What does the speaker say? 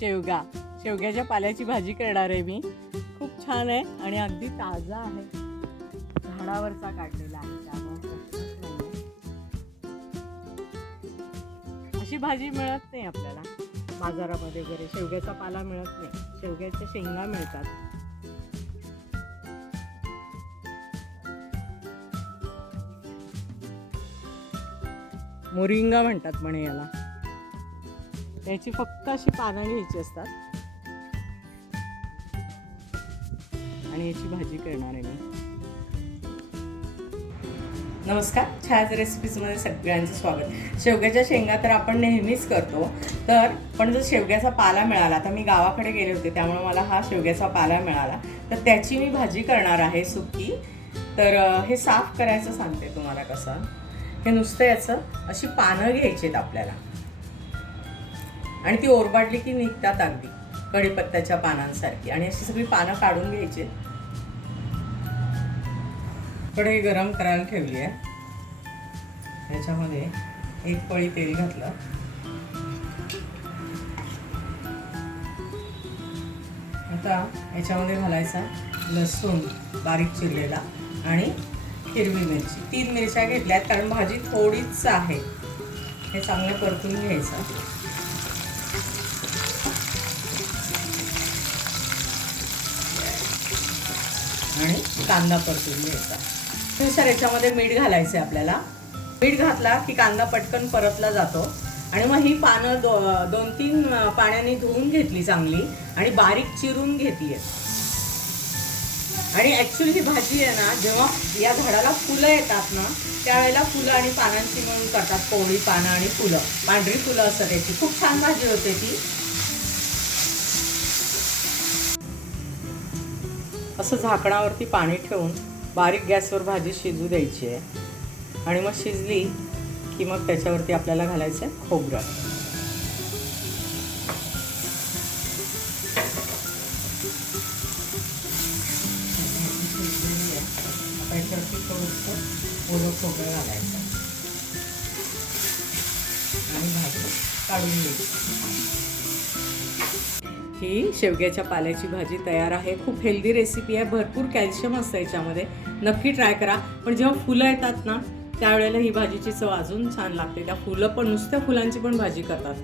शेवगा. शेवग्याच्या पाल्याची भाजी करणार आहे मी. खूप छान आहे आणि अगदी ताजा आहे. झाडावरचा काढलेला आहे त्यामुळे अशी भाजी मिळत नाही आपल्याला. बाजारामध्ये वगैरे शेवग्याचा पाला मिळत नाही. शेवग्याच्या शेंगा मिळतात. मोरिंगा म्हणतात म्हणे याला. त्याची फक्त अशी पानं घ्यायची असतात. आणि याची भाजी करणार आहे मी. नमस्कार छायाच रेसिपीजमध्ये सगळ्यांचं स्वागत. शेवग्याच्या शेंगा तर आपण नेहमीच करतो. तर पण जर शेवग्याचा पाला मिळाला तर मी गावाकडे गेले होते त्यामुळे मला हा शेवग्याचा पाला मिळाला. तर त्याची मी भाजी करणार आहे सुकी. तर हे साफ करायचं सांगते तुम्हाला कसं. हे नुसतं याचं अशी पानं घ्यायची आहेत आपल्याला. आणि ती ओरबाडली की निघतात अगदी कढीपत्त्याच्या पानांसारखी. आणि अशी सगळी पानं काढून घ्यायची. कढई गरम करायला ठेवली आहे त्याच्यामध्ये एक पळी तेल घातलं. आता याच्यामध्ये घालायचा लसूण बारीक चिरलेला आणि हिरवी मिरची. तीन मिरच्या घेतल्यात कारण भाजी थोडीच आहे. हे चांगलं परतून घ्यायचं. आणि कांदा परतून घ्यायचा. त्यानुसार याच्यामध्ये मीठ घालायचं आहे आपल्याला. मीठ घातला की कांदा पटकन परतला जातो. आणि मग ही पानं दो दोन तीन पाण्याने धुवून घेतली चांगली आणि बारीक चिरून घेतली आणि ॲक्च्युली ही भाजी आहे ना जेव्हा या झाडाला फुलं येतात ना त्यावेळेला फुलं आणि पानांची मिळून करतात. कोवळी पानं आणि फुलं. पांढरी फुलं असतात त्याची खूप छान भाजी होते ती. असं झाकणावरती पाणी ठेवून बारीक गॅसवर भाजी शिजू द्यायची आहे. आणि मग शिजली की मग त्याच्यावरती आपल्याला घालायचं आहे खोबरं. त्याच्यावरती थोडंसं ओलं खोबरं घालायचं आणि भाजी काढून घ्यायची. ही शेवग्याच्या पाल्याची भाजी तयार आहे. खूप हेल्दी रेसिपी आहे. भरपूर कॅल्शियम असतं याच्यामध्ये. नक्की ट्राय करा. पण जेव्हा फुलं येतात ना त्यावेळेला ही भाजीची चव अजून छान लागते. त्या फुलं पण नुसत्या फुलांची पण भाजी करतात.